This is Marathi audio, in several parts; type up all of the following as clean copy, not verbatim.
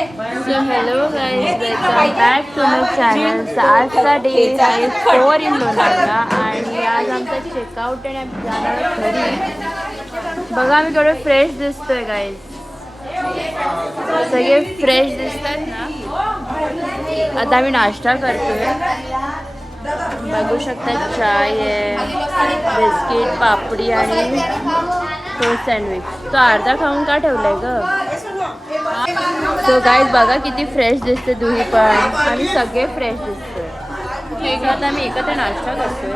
So hello guys, welcome back to my channel. आजचा डे आहे 4 इन लोणावळा आणि आज आमचा चेकआउट आणि आम्ही जाणार घरी. बघा आम्ही केवढे फ्रेश दिसतोय गाईज, सगळे फ्रेश दिसतात ना. आता आम्ही नाश्ता करतोय, बघू शकता. चाय आहे, बिस्किट, पापडी आणि टोस्ट सँडविच. तो अर्धा खाऊन का ठेवलाय ग? सो गाईज बघा किती फ्रेश दिसते दुही पण, आणि सगळे फ्रेश दिसतोय. आता आम्ही एकत्र नाश्ता करतोय.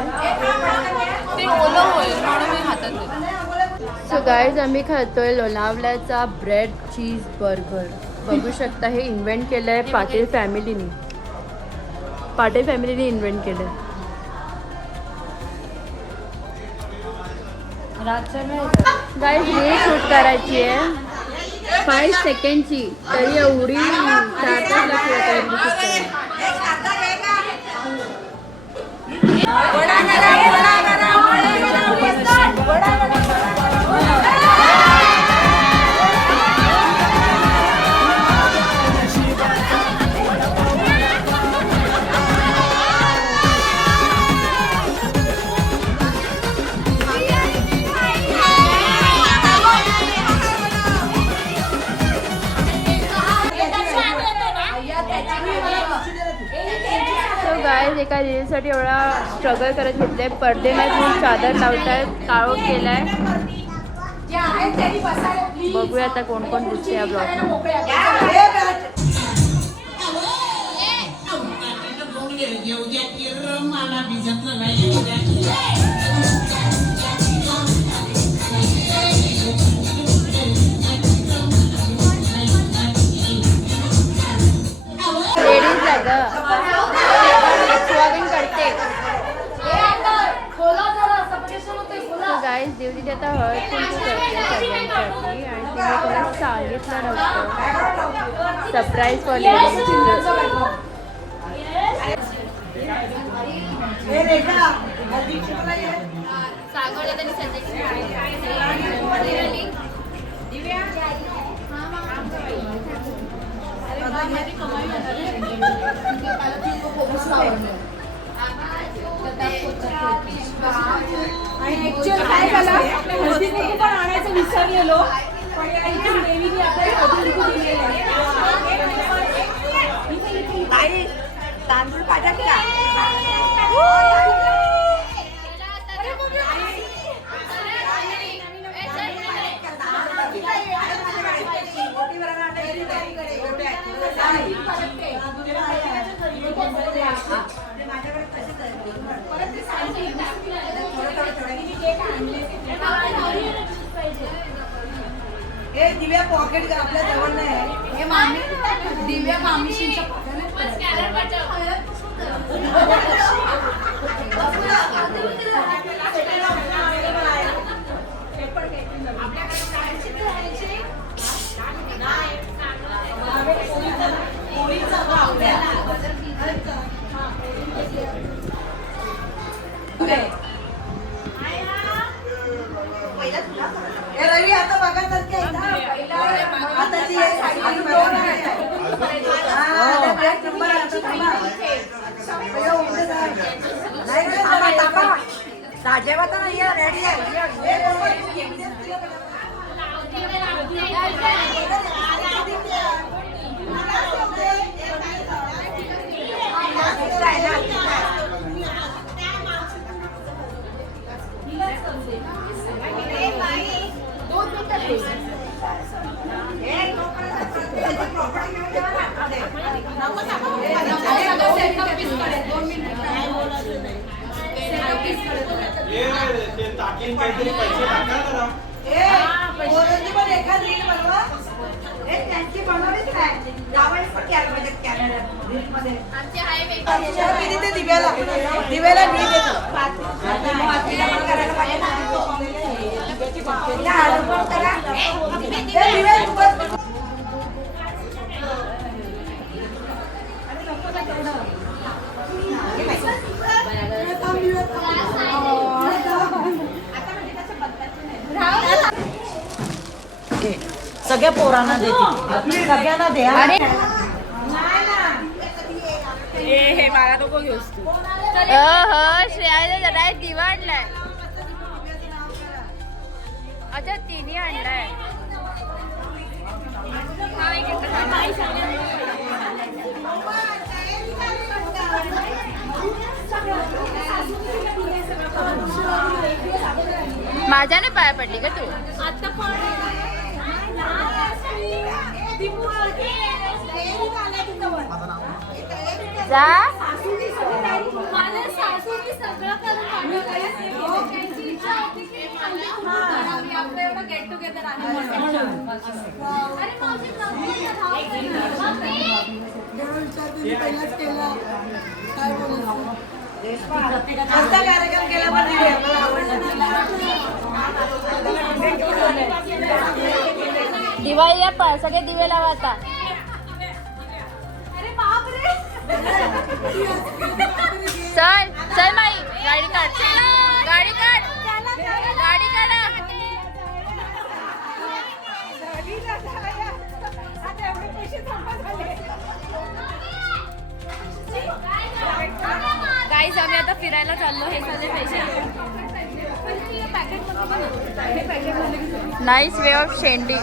सो गाईज आम्ही खातोय लोणावळ्याचा ब्रेड चीज बर्गर. बघू शकता, हे इन्व्हेंट केलं आहे पाटील फॅमिलीने. पाटील फॅमिलीने इन्व्हेंट केलं आहे. गाईज रील शूट करायची आहे 5 सेकंडची, तरी एवढी 4-5 लाख गाईज एका रीलसाठी एवढा स्ट्रगल करत घेतले. पडदे नाही म्हणून चादर लावतायत, काळोख केलाय. बघूया आता कोण कोण दिसते या ब्लॉग. लेडीज आहे ग, करते. गाईज देवदीदी आता हळद कुंकू करते सगळ्यांसाठी, आणि तिने कोणाला सांगितलं नव्हतं. Surprise for ladies. ऍक्च्युअल काय झालं, हळदी कुंकू पण आणायचं विसरलेलो, पण इथून देवीने आपल्याला हळदी कुंकू दिलेलं आहे. तांदूळ पाहिजे का? हे दिव्या पॉकेट आपल्या जवळ नाही. हे मामी दिव्या मामीशींच्या रवी आता बघा ताजेवा तर नाही रेडी आहे. दिव्याला मी सगळ्या पोरांना देते, सगळ्यांना दे हा. अरे हे मला नको घेऊस तू. श्रेयाने जरा दिवा आणलाय. अच्छा तिने आणलाय. माझ्याने पाया पडली का तू? जा गेट टुगेदर कार्यक्रम केला दिवाळी सगळे दिवे लावा आता. चल चल माई गाडी काढ, गाडी काढ, गाडी काढा. गाईज आम्ही आता फिरायला चाललो. हे सगळे पैसे नाईस वे ऑफ शेंडी.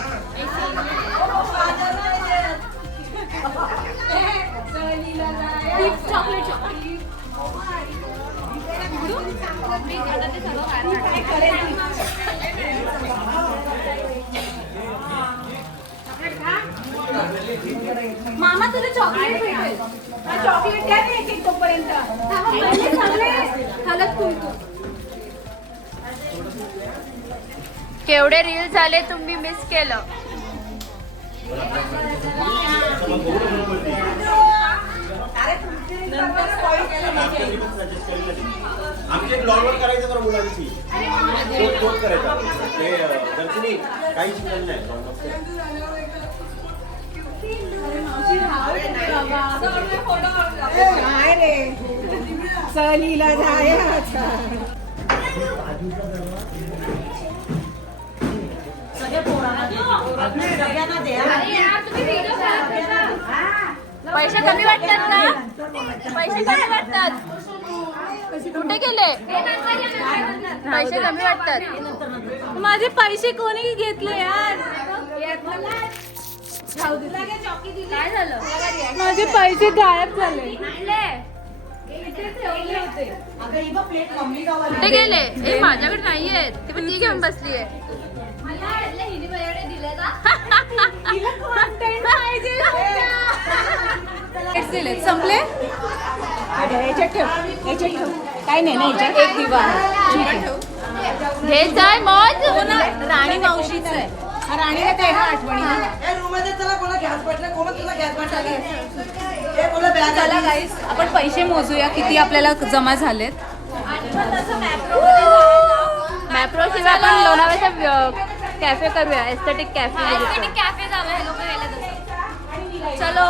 मामा तुला चॉकलेट भेटेल. चॉकलेट द्या ना एक तोपर्यंत. हलत कुंकू. केवढे रील झाले तुम्ही मिस केलं. आमचे ब्लॉगवर करायचं तर मुलांची शोध करायचा ते दर्शनी काही शिकलं नाही काय रे सहलीला जायचं. सगळ्या पोरांना देते, सगळ्यांना दे हा. पैसे कमी वाटतात ना? पैसे कमी वाटतात. कुठे गेले पैसे? कमी वाटतात. माझे पैसे कोणी घेतले यार. काय झालं? माझे पैसे गायब झाले. अगं ही बघ प्लेट मम्मी गावाला. कुठे गेले? हे माझ्याकडे नाहीये. ते पण ती घेऊन बसलीये. संपले. याच्यात ठेव, याच्यात ठेव. काय नाही ना याच्यात एक दिवा आहे. घे जाय मौज. राणी मावशीच आहे. राणीला काय ना आठवणी. चला गाईस आपण पैसे मोजूया किती आपल्याला जमा झालेत. मॅप्रो शिवाय आपण लोणावळ्याचा कॅफे करूया. Aesthetic cafe. कॅफे जाऊया. हे लोक गेले. चलो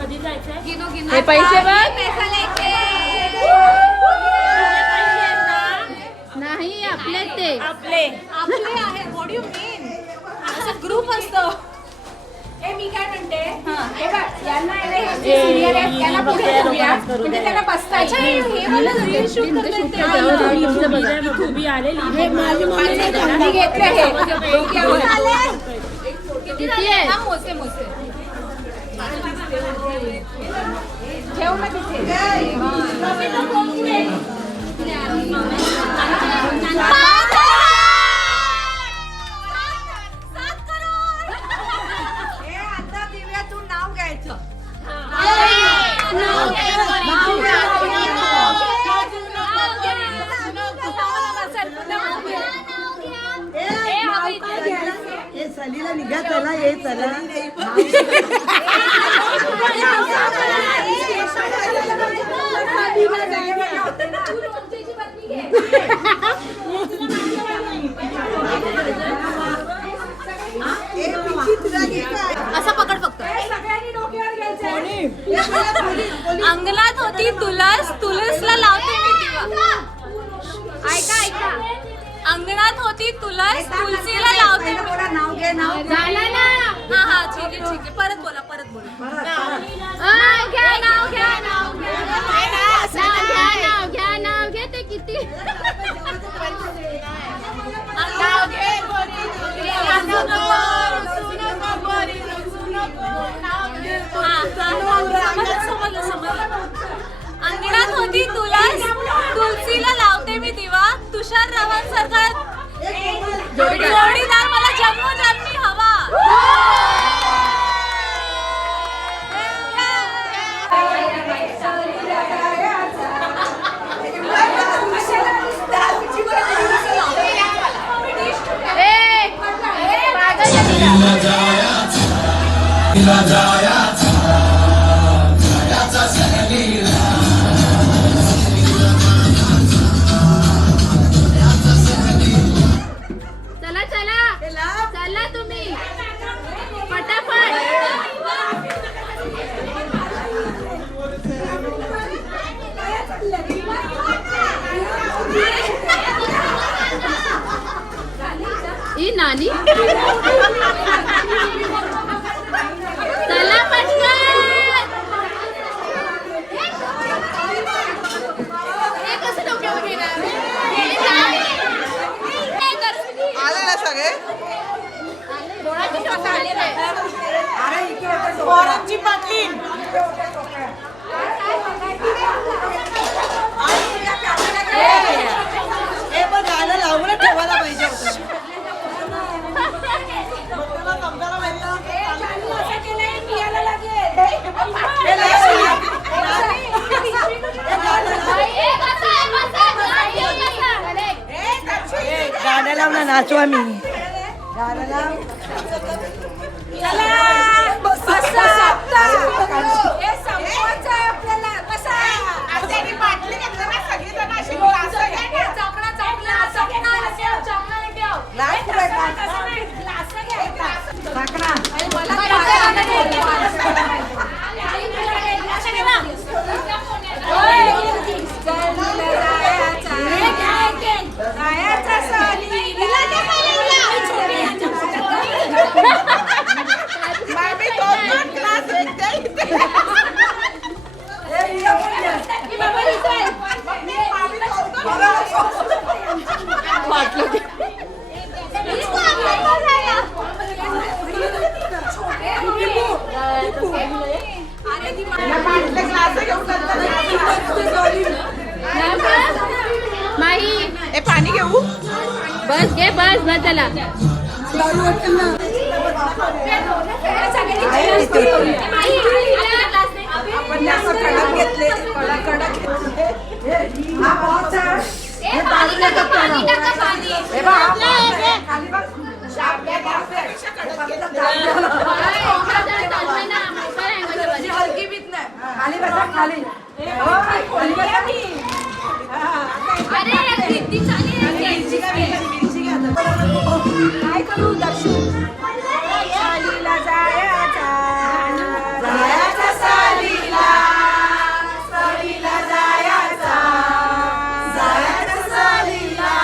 कधी जायचंय? गिनो गिनो. हे पैसे बघ. नाही आपले ते आपले आपले आहे. व्हॉट यू मीन? असं ग्रुप असतो. ए मी काय म्हणते, हे बघ यांना सिनियर आहे त्यांना पुढे ठेवूया म्हणजे त्यांना बसता येईल. हे मला रील शूट करते. खूबी आलेली. हे माझी मम्मी घेतले हे डोक्यावर आले. किती आहे? हा, मोजते मोजते. ठेव ना तिथे. सलीला निघा चला ये चला. असा पकड फक्त. अंगणात होती तुलस, तुलसला लावते मी दिवा. ऐका ऐका. अंगणात होती तुलस, तुलसीला लावते. नाव घे नाव. झालं ना. हा हा ठीक आहे ठीक आहे परत बोला नाव घ्या ते किती अंगणात होती तुलसीला लावते मी दिवा तुषार रावांसारखा जोडीदार मला जन्मोजन्मी हवा चला चला चला तुम्ही पटापट ई नानी चला पटकन आले ना सगळे पोरांची पाटली हे पण गाणं लावून ठेवायला पाहिजे होतं गाणं लावून नाचू आम्ही गाणं लाव माही ए पाणी घेऊ बस घे बस चला आपण जास्त कडक घेतले कडक खाली बसा खाली काय करू दर्शू सालीला जायचा जायचा सालीला सालीला जायचा जायचा सालीला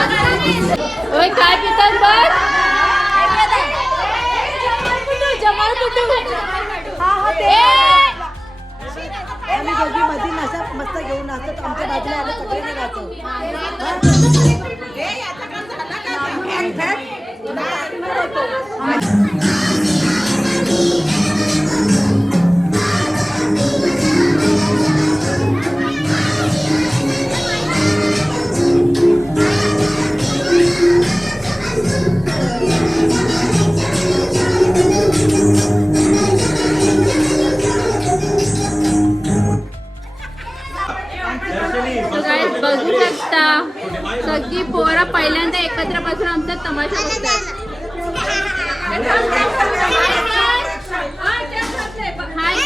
ओय काय पितात बस आम्ही दोघी मध्ये नशा मस्त घेऊन नाचत आमच्या बाजूला आलं सगळे बघू शकता सगळी पोरं पहिल्यांदा एकत्र बसून आमचा तमाशा बघतात. हाय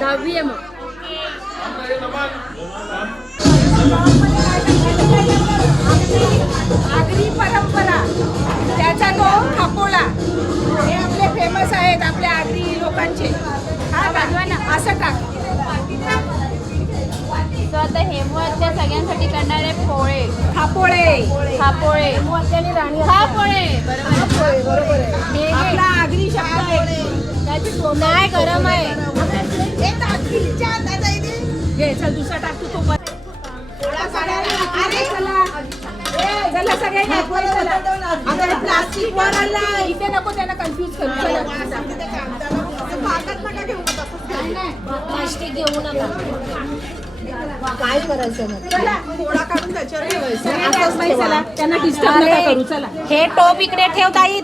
10वी आहे मग. आगरी परंपरा त्याचा तो खापोळा हे आपले फेमस आहेत आपल्या आगरी लोकांचे. हा वाजवा ना. असं टाक. तर आता हेमवंत्या सगळ्यांसाठी करणार आहे पोळे, खापोळे. खापोळे, हेमवंत्याने राणी खापोळे. बरोबर. बरोबर आहे. आपला आगरी शब्द आहे. नाही गरम आहे. घे चल दुसरा टाक तू तो. अरे चला चला सगळ्यांनी प्लास्टिक वर आलाय इथे नको त्यांना कन्फ्युज करू. प्लास्टिक घेऊ नका. काय करायचं मग? थोडा काढून त्याच्यावर ठेवायचं. चला त्यांना डिस्टर्ब नका करू. चला हे टोप इकडे ठेव ताई.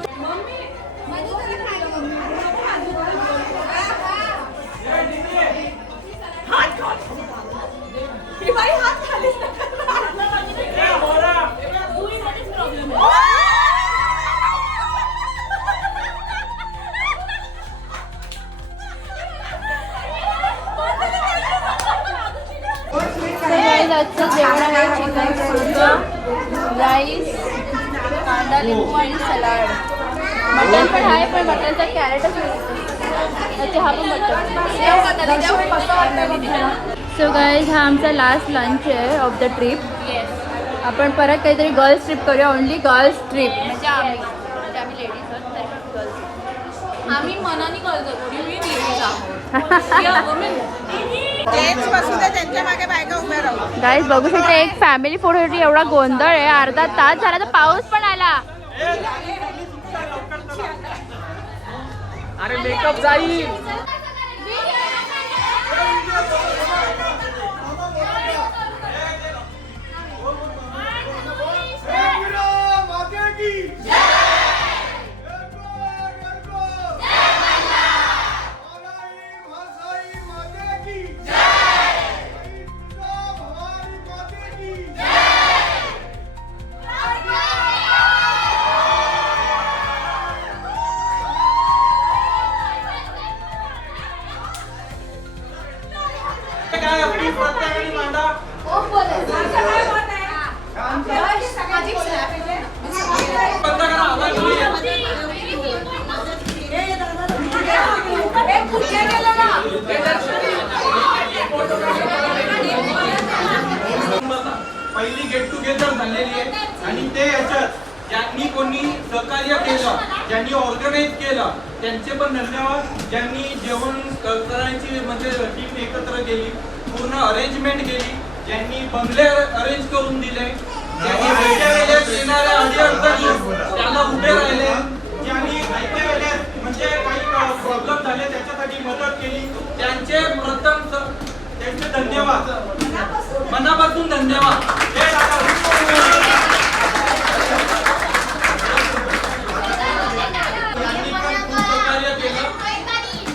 आजचं जेवण आहे चिकन सुक्का, राईस, कांदा लिंबू आणि सलाड. मटन पण आहे पण मटनचा कॅरेटच नाही. हा पण मटन. सो गाईज हा आमचा लास्ट लंच आहे ऑफ द ट्रिप. आपण परत काहीतरी गर्ल्स ट्रिप करूया. Only girls trip. म्हणजे आम्ही लेडीज आहोत तरी पण गर्ल्स. आम्ही मनाने करतो थोडी मी लेडीज आहोत. त्यांच्या मागे बायका उभ्या राहू. गाईज बघू शकता एक फॅमिली फोटोसाठी एवढा गोंधळ आहे. अर्धा तास झाला तर पाऊस पण आला. अरे मेकअप जाईल. काय आपली प्रत्येकाने मांडा. बंद करा आवाज पहिली गेट टुगेदर झालेली आहे आणि ते याच्यात ज्यांनी कोणी सहकार्य केलं, ज्यांनी ऑर्गनाईज केलं त्यांचे पण धन्यवाद. ज्यांनी जेवण करायची म्हणजे टीम एकत्र केली, पूर्ण अरेंजमेंट केली, ज्यांनी बंगले अरेंज करून दिले, ज्यांनी वेगळ्या वेळेस येणाऱ्या अडीअडचणी त्याला उभे राहिले, ज्यांनी वेगळ्या वेळेस म्हणजे काही प्रॉब्लेम झाले त्याच्यासाठी मदत केली, त्यांचे प्रथम त्यांचे धन्यवाद, मनापासून धन्यवाद.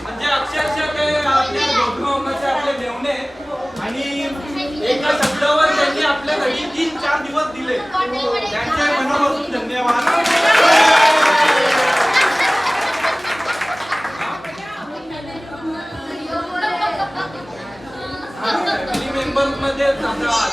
म्हणजे अक्षरशः ते आपल्या गोठवाचे आपले मेवणे आणि एका शब्दावर त्यांनी आपल्यासाठी 3-4 दिवस दिले. त्यांचे मनापासून धन्यवाद. फॅमिली मेंबर्स मध्ये धन्यवाद.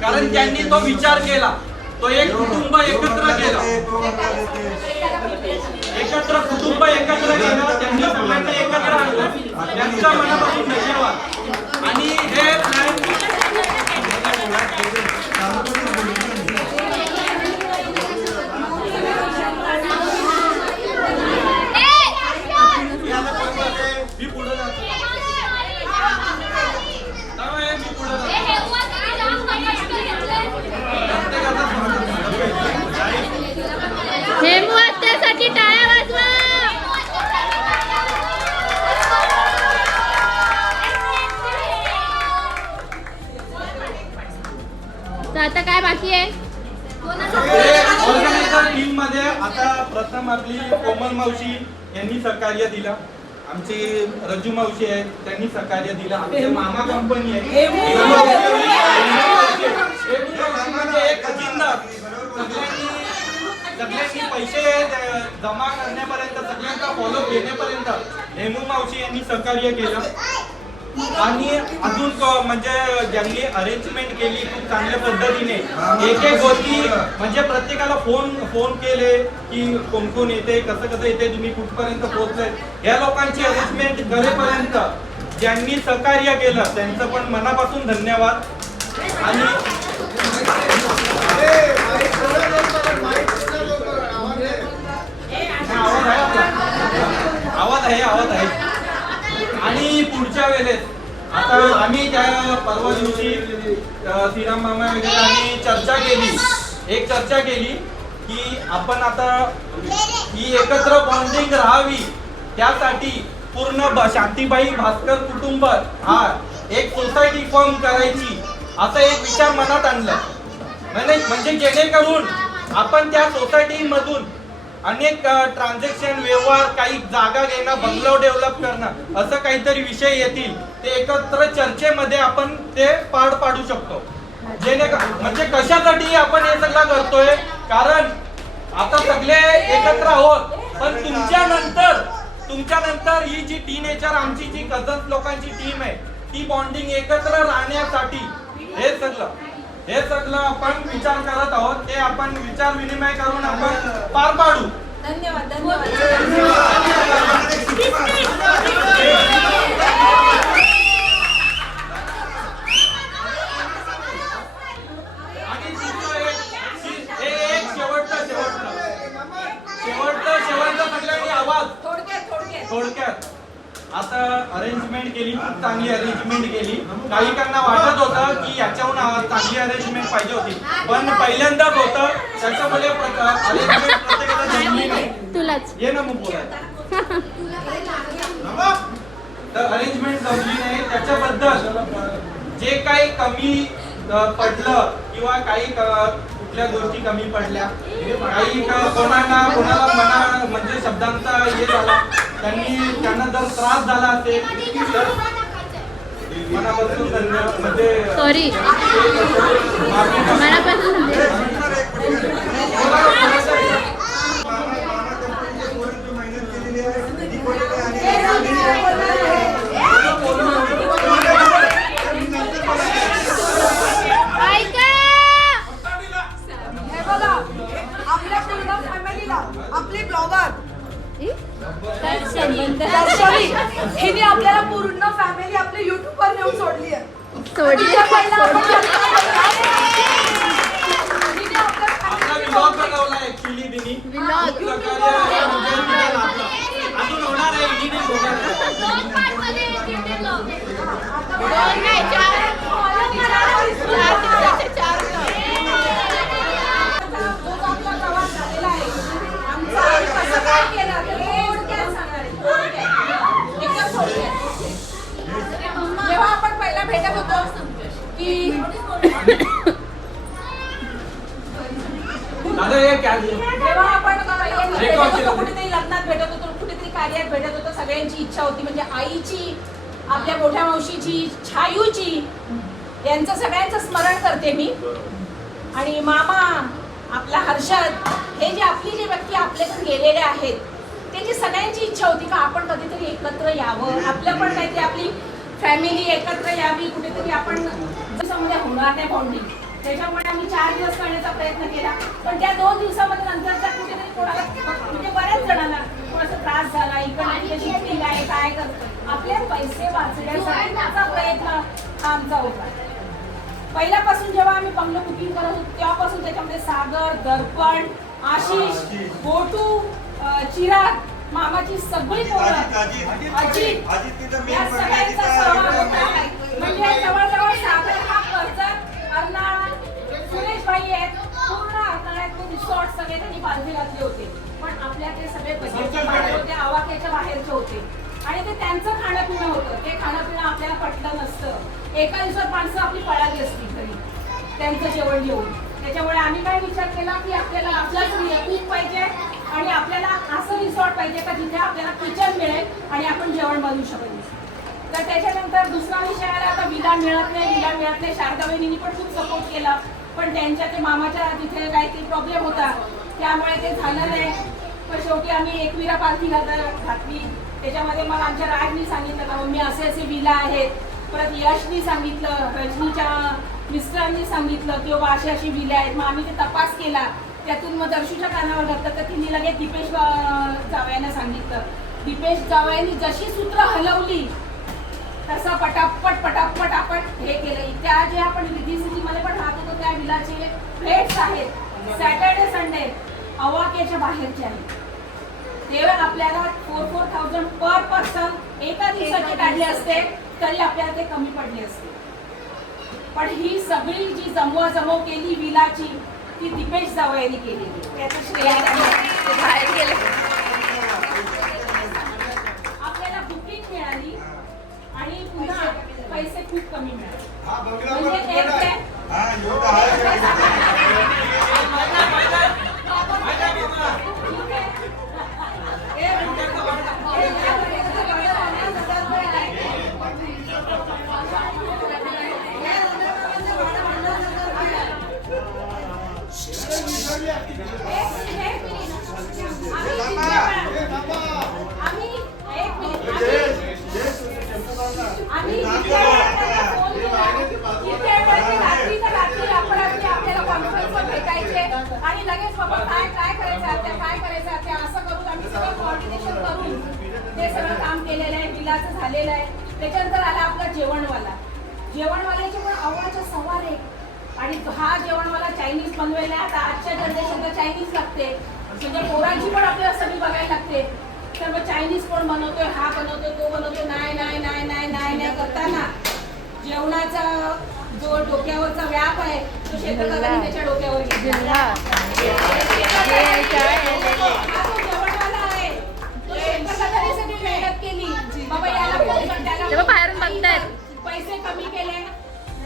कारण त्यांनी तो विचार केला, तो एक कुटुंब एकत्र केला, एकत्र कुटुंब एकत्र केलं, त्यांनी सगळ्यांना एकत्र आणलं. त्यांच्या मनापासून धन्यवाद. आणि हे बाकी आहे? ऑर्गनायझर टीम मध्ये आता प्रथम आपली कोमल मावशी यांनी सहकार्य दिलं. आमची रज्जू मावशी आहेत त्यांनी सहकार्य दिलं. आमचे मामा कंपनी आहे म्हणजे एक खजिनदार सगळ्यांनी पैसे जमा करण्यापर्यंत सगळ्यांचा फॉलो घेण्यापर्यंत हेमू मावशी यांनी सहकार्य केलं. आणि अजून म्हणजे ज्यांनी अरेंजमेंट केली खूप चांगल्या पद्धतीने एक एक गोष्टी म्हणजे प्रत्येकाला फोन केले की कोण कोण येते कसं येते तुम्ही कुठपर्यंत पोहोचले या लोकांची अरेंजमेंट करेपर्यंत ज्यांनी सहकार्य केलं त्यांचं पण मनापासून धन्यवाद. आणि आवाज आहे. आणि पुढच्या वेळेस आता आम्ही त्या परवा दिवशी श्रीराम मामा वगैरे आम्ही चर्चा केली की आपण आता ही एकत्र बॉन्डिंग राहावी त्यासाठी पूर्ण शांतीबाई भास्कर कुटुंब हा एक सोसायटी फॉर्म करायची असा एक विचार मनात आणला. म्हणजे जेणेकरून आपण त्या सोसायटी मधून अनेक ट्रान्झॅक्शन व्यवहार काही जागा घेणं बंगलो डेव्हलप करणं असं काहीतरी विषय येतील ते एकत्र चर्चेमध्ये आपण ते पार पाडू शकतो. म्हणजे कशासाठी आपण हे सगळं करतोय कारण आता सगळे एकत्र आहोत पण तुमच्यानंतर ही जी टीनेजर आमची जी कझन्स लोकांची टीम आहे ती बॉन्डिंग एकत्र राहण्यासाठी हे सगळं आपण विचार करत आहोत. ते आपण विचार विनिमय करून आपण पार पाडू. धन्यवाद. आणि एक शेवटचं सगळ्यांनी आवाज थोडक्यात आता अरेंजमेंट केली खूप चांगली अरेंजमेंट केली. काहीकांना वाटत होतं की याच्याहून चांगली अरेंजमेंट पाहिजे होती पण पहिल्यांदाच होतं त्याच्यामुळे अरेंजमेंट प्रत्येकाला जमली नाही. तुलाच ये ना मग बोलायला तर अरेंजमेंट जमली नाही त्याच्याबद्दल जे काही कमी पडलं किंवा काही कुठल्या गोष्टी कमी पडल्या काही कोणाला मना म्हणजे शब्दांचा हे झाला त्यांना जर त्रास झाला असेल तर मनापासून म्हणजे सॉरी मनापासून आपले ब्लॉगर हिने आपल्याला पूर्ण फॅमिली आपल्या युट्यूब वर नेऊन सोडली आहे. ब्लॉग बनवला ऍक्च्युली तिने अजून होणार आहे जेव्हा आपण पहिला भेटत होतो की जेव्हा आपण कुठेतरी लग्नात भेटत होतो कुठेतरी कार्यात भेटत होतो सगळ्यांची इच्छा होती म्हणजे आईची आपल्या मोठ्या मावशीची छायूची यांचं सगळ्यांचं स्मरण करते मी. आणि मामा आपला हर्षद हे जे आपली जे व्यक्ती आपल्याकडून गेलेले आहेत त्याची सगळ्यांची इच्छा होती का आपण कधीतरी एकत्र यावं आपलं पण काहीतरी आपली फॅमिली एकत्र यावी कुठेतरी आपण दिवसामध्ये होणार नाही बॉन्डिंग. त्याच्यामुळे आम्ही 4 दिवस करण्याचा प्रयत्न केला पण त्या 2 दिवसामध्ये नंतरच्या कुठेतरी कोणाला म्हणजे बऱ्याच जणांना थोडासा त्रास झाला इकडे शिफ्टिंग आहे काय करतो आपले पैसे वाचण्यासाठी त्याचा प्रयत्न हा आमचा होता. पहिल्यापासून जेव्हा आम्ही बंगलो बुकिंग करत होतो तेव्हापासून त्याच्यामध्ये सागर दर्पण आशिष गोटू चिराग मामाची सगळी पोरं अजित या सगळ्यांचा सहभाग होता. म्हणजे जवळजवळ सागर हा कर्जत अर्नाळा सुरेश भाई आहेत पूर्ण अर्नाळ्यातले रिसॉर्ट सगळे त्यांनी बांधले घातले होते पण आपल्या ते सगळे बजेटच्या बाहेर होते आवाक्याच्या बाहेरचे होते आणि ते त्यांचं खाणं पिणं होतं ते खाणं पिणं आपल्याला पटलं नसतं. एका दिवसात माणसं आपली पळाली असती घरी त्यांचं जेवण घेऊन त्याच्यामुळे आम्ही काय विचार केला की आपल्याला आपलाच कूक पाहिजे आणि आपल्याला असं रिसॉर्ट पाहिजे का जिथे आपल्याला किचन मिळेल आणि आपण जेवण बनवू शकू. तर त्याच्यानंतर दुसरा विषय आला, आता विला मिळत नाही. शारदा वहिनींनी पण खूप सपोर्ट केला, पण त्यांच्या ते मामाच्या तिथे काहीतरी प्रॉब्लेम होता, त्यामुळे ते झालं नाही. पण शेवटी आम्ही एकविरा पालखी घातली. त्याच्यामध्ये मग आमच्या राजनी सांगितलं का मम्मी असे विला आहेत. परत यशनी सांगितलं, रजनीच्या मिस्टरांनी सांगितलं की बाबा अशी विला आहेत. मग आम्ही ते तपास केला. त्यातून मग दर्शूच्या कानावर घातलं तर तिने लगेच दीपेश जावयांना सांगितलं. दीपेश जावयांनी जशी सूत्र हलवली तसं पटापट आपण हे केलं. त्या जे आपण रिधी सिटीमध्ये पण राहत होतो त्या विलाचे फ्लॅट्स आहेत सॅटर्डे संडे अवाक्याच्या बाहेरचे आहेत. तेव्हा आपल्याला 4,000 पर पर्सन एका दिवसाचे काढले असते तरी आपल्याला ते कमी पडले असते. पण ही सगळी जी जमवाजमव केली विलाची ती दीपेश जावयांनी केलेली. त्याचं श्रेय बाहेर गेले. आपल्याला बुकिंग मिळाली आणि पुन्हा पैसे खूप कमी मिळाले. म्हणजे आणि लगेच बाबा काय करायचं असं करून आम्ही सगळं कोऑर्डिनेशन करून ते सगळं काम केलेलं आहे. विलाचं झालेलं आहे. त्याच्यानंतर आला आपला जेवणवाल्याचे पण अव्वाच्या सवार आहे. आणि हा जेवणवाला चायनीज बनवायला आता आजच्या जनरेशनला चायनीज लागते, म्हणजे पोरांची पण आपल्याला सगळी बघायला लागते. तर मग चायनीज कोण बनवतोय, हा बनवतोय, तो बनवतोय, नाही करताना जेवणाचा जो डोक्यावरचा व्याप आहे तो शेखर दादांनी त्याच्या डोक्यावर घेतला. जेवणवाला आहे तो शेखर दादांनी सगळी मेहनत केली. बाबा याला बाहेरून बघतायत पैसे कमी केले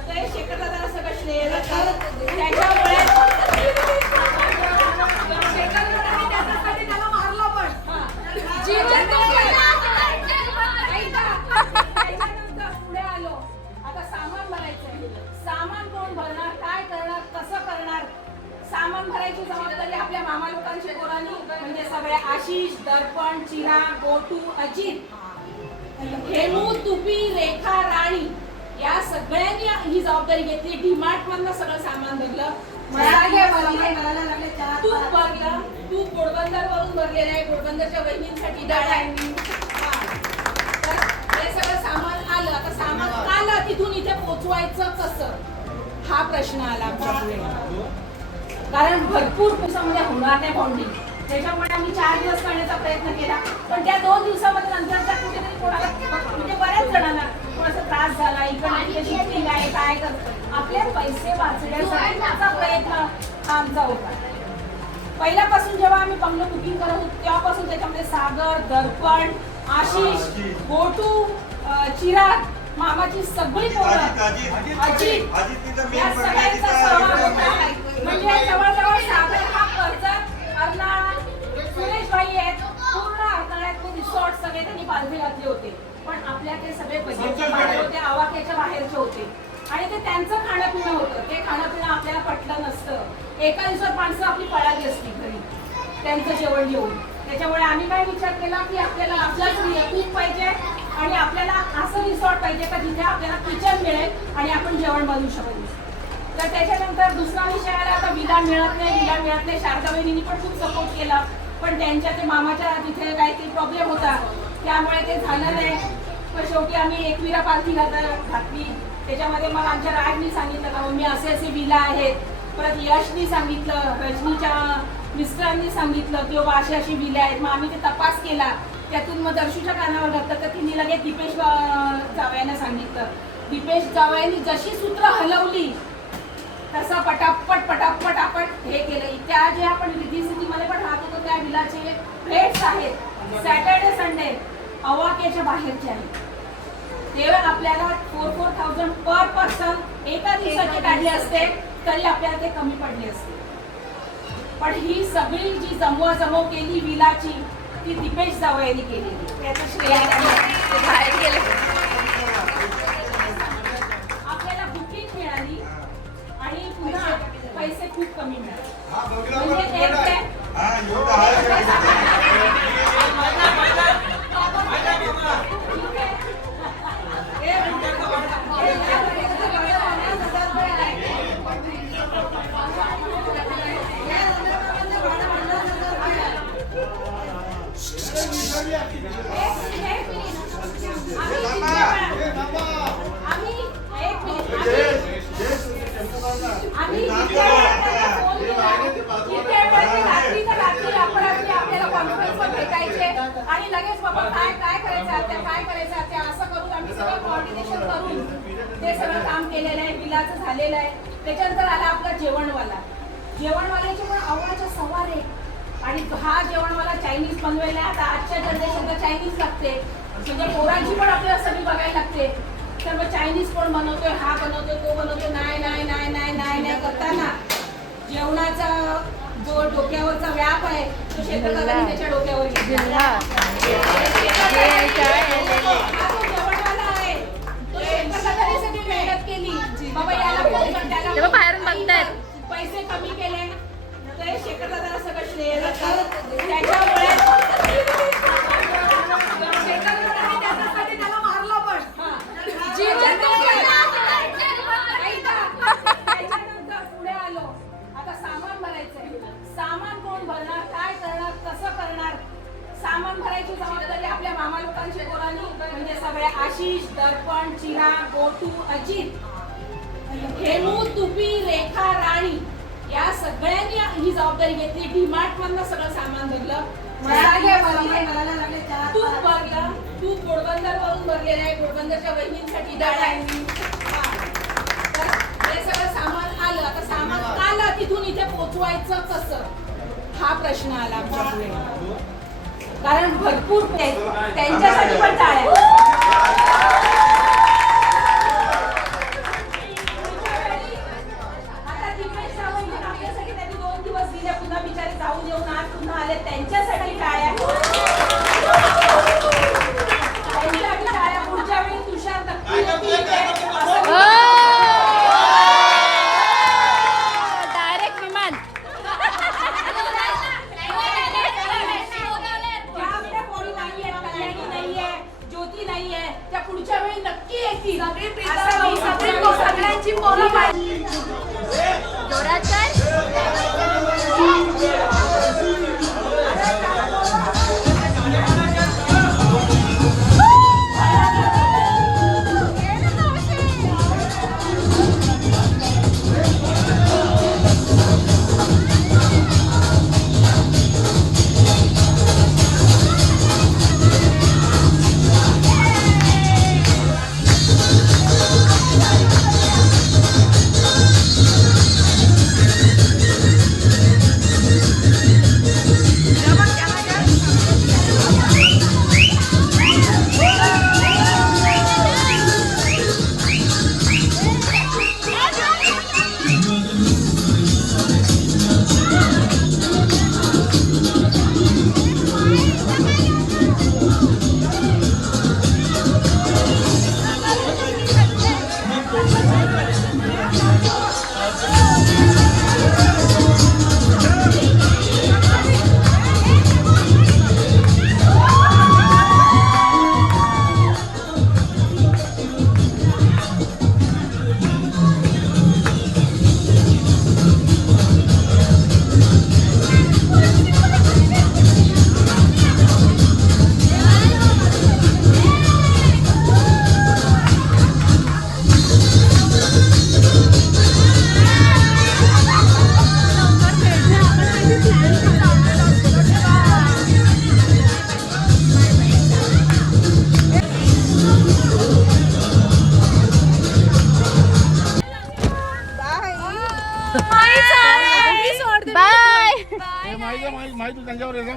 तर शेखर दादाला सगळं श्रेय त्याच्यामुळे शेखर दादांनी त्याच्यासाठी त्याला मारलं पण पुढे आलो. आता सामान भरायचंय. सामान कोण भरणार, काय करणार, कसं करणार. सामान भरायची जबाबदारी आपल्या मामा लोकांची पोरांनी, म्हणजे सगळे आशिष, दर्पण, चिरा, गोटू, अजित, हेमू, तुपी, रेखा, राणी या सगळ्यांनी ही जबाबदारी घेतली. डीमार्ट मधनं सगळं सामान भरलं. तूप भरलं. तूप घोडबंदर वरून भरलेलं आहे. घोडबंदरच्या वहिनींसाठी डाळ आहे. हे सगळं सामान आलं. आता सामान आलं तिथून इथे पोचवायचं कसं हा प्रश्न आला आमच्यापुढे. कारण भरपूर दिवसामध्ये होणार नाही बॉन्डिंग. त्याच्यामुळे आम्ही 4 दिवस करण्याचा प्रयत्न केला. पण त्या 2 दिवसामध्ये नंतरच्या कुठेतरी कोणाला म्हणजे बऱ्याच जणांना थोडासा त्रास झाला. इकडे शिफ्टिंग आहे काय करत आपले पैसे वाचण्यासाठी माझा प्रयत्न हा आमचा होता. पहिल्यापासून जेव्हा आम्ही बंगलो बुकिंग करत होतो तेव्हापासून त्याच्यामध्ये सागर, दर्पण, आशिष, गोटू, चिराग, मामाची सगळी पोरं, अजित या सगळ्यांचा सहभाग होता. म्हणजे जवळजवळ सागर हा कर्जत, अर्नाळा, सुरेशबाई आहेत. पूर्ण अर्नाळ्यातले रिसॉर्ट सगळे त्यांनी बांधले घातले होते. पण आपल्या ते सगळे बजेटच्या बाहेर होते, आवाक्याच्या बाहेरचे होते. आणि ते त्यांचं खाणं पिणं होतं. ते खाणं पिणं आपल्याला पटलं नसतं. एका दिवसात माणसं आपली पळाली असती घरी त्यांचं जेवण घेऊन. त्याच्यामुळे आम्ही काय विचार केला की आपल्याला आपलाच कूक पाहिजे आणि आपल्याला असं रिसॉर्ट पाहिजे का जिथे आपल्याला किचन मिळेल आणि आपण जेवण बनवू शकू. तर त्याच्यानंतर दुसरा विषय आला, आता विला मिळत नाही. शारदा वहिनींनी पण खूप सपोर्ट केला, पण त्यांच्या ते मामाच्या तिथे काहीतरी प्रॉब्लेम होता, त्यामुळे ते झालं नाही. पण शेवटी आम्ही एकविरा पालखी घातली. त्याच्यामध्ये मग आमच्या राजनी सांगितलं का मम्मी असे विला आहेत. परत यशनी सांगितलं, रजनीच्या मिस्टरांनी सांगितलं की बाबा अशी विला आहेत. मग आम्ही ते तपास केला. त्यातून मग दर्शूच्या कानावर घातलं तर तिने लगेच दीपेश जावयांना सांगितलं. दीपेश जावयांनी जशी सूत्र हलवली तसं पटापट आपण हे केलं. त्या जे आपण रिधी सिटीमध्ये पण राहत होतो त्या विलाचे फ्लॅट्स आहेत सॅटर्डे संडे अवाक्याच्या बाहेरचे आहेत. तेव्हा आपल्याला 4,000 पर पर्सन एका दिवसाचे काढले असते तरी आपल्याला ते कमी पडले असते. पण ही सगळी जी जमवाजमव केली विलाची ती दीपेश जावयांनी केलेली. त्याचं श्रेय बाहेर गेले. आपल्याला बुकिंग मिळाली आणि पुन्हा पैसे खूप कमी मिळाले. म्हणजे एक ते आणि लगेच बाबा काय करायचं आता असं करून आम्ही सगळं कोऑर्डिनेशन करून ते सगळं काम केलेलं आहे. बिलाचं झालेलं आहे. त्याच्यानंतर आला आपला जेवणवाल्याचे पण अव्वाच्या सवार आहे. आणि हा जेवणवाला चायनीज बनवायला आता आजच्या जनरेशनला चायनीज लागते. म्हणजे पोरांची पण आपल्याला सगळी बघायला लागते. तर मग चायनीज कोण बनवतोय, हा बनवतोय, तो बनवतोय, नाही करताना जेवणाचा जो डोक्यावरचा व्याप आहे तो शेखरदादांनी त्याच्या डोक्यावर घेतला. हा जो जेवणवाला आहे तो शेखरदादांनी सगळी मेहनत केली. बाबा याला फोन कर, त्याला बाहेरून बघतायत. पैसे कमी केले तर शेखरदादाला सगळं श्रेय जातं. त्याच्यामुळे शेखरदादांनी त्याच्यासाठी त्याला मारलं पण. त्याच्यानंतर पुढे आलो. आता सामान भरायचंय. सामान कोण भरणार, काय करणार, कसं करणार. सामान भरायची जबाबदारी आपल्या मामा लोकांची पोरांनी म्हणजे सगळे आशिष, दर्पण, चिरा, गोटू, अजित, हेमू, तुपी, रेखा, राणी या सगळ्यांनी ही जबाबदारी घेतली. डीमार्ट मधनं सगळं सामान भरलं. तूप भरलं. तूप घोडबंदर वरून भरलेलं आहे. घोडबंदरच्या वहिनींसाठी डाळ आहे. तर हे सगळं सामान आलं. आता सामान आलं तिथून इथे पोचवायचं कसं हा प्रश्न आला आमच्यापुढे. कारण भरपूर त्यांच्यासाठी पण टाळ्या. आता दीपेश सावंत आपल्यासाठी त्यांनी 2 दिवस दिले. पुन्हा बिचारे जाऊन येऊन आज पुन्हा आले. त्यांच्यासाठी टाळ्या. त्यांच्यासाठी टाळ्या. पुढच्या वेळी तुषार नक्की येतील. डायरेक्ट विमान. ज्या आपल्या पोरी नाहीये, कल्याणी नाहीये, ज्योती नाहीये, त्या पुढच्या वेळी नक्की येतील. सगळ्यांची पोरं पाहिजे. जोरात काय?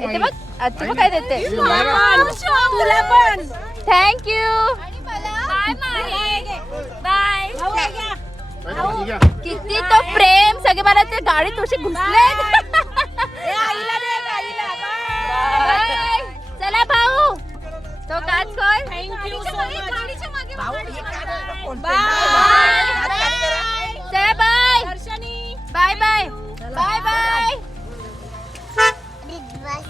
इथे बघ आजची बघ काय देते तुला पण थँक्यू बाय. किती तो प्रेम सगळे मला ते गाडीत थोडीशी घुसले. चला भाऊ तो काच कोण. Thank you so much. चला bye Darshani bye bye bye bye. Bigg boss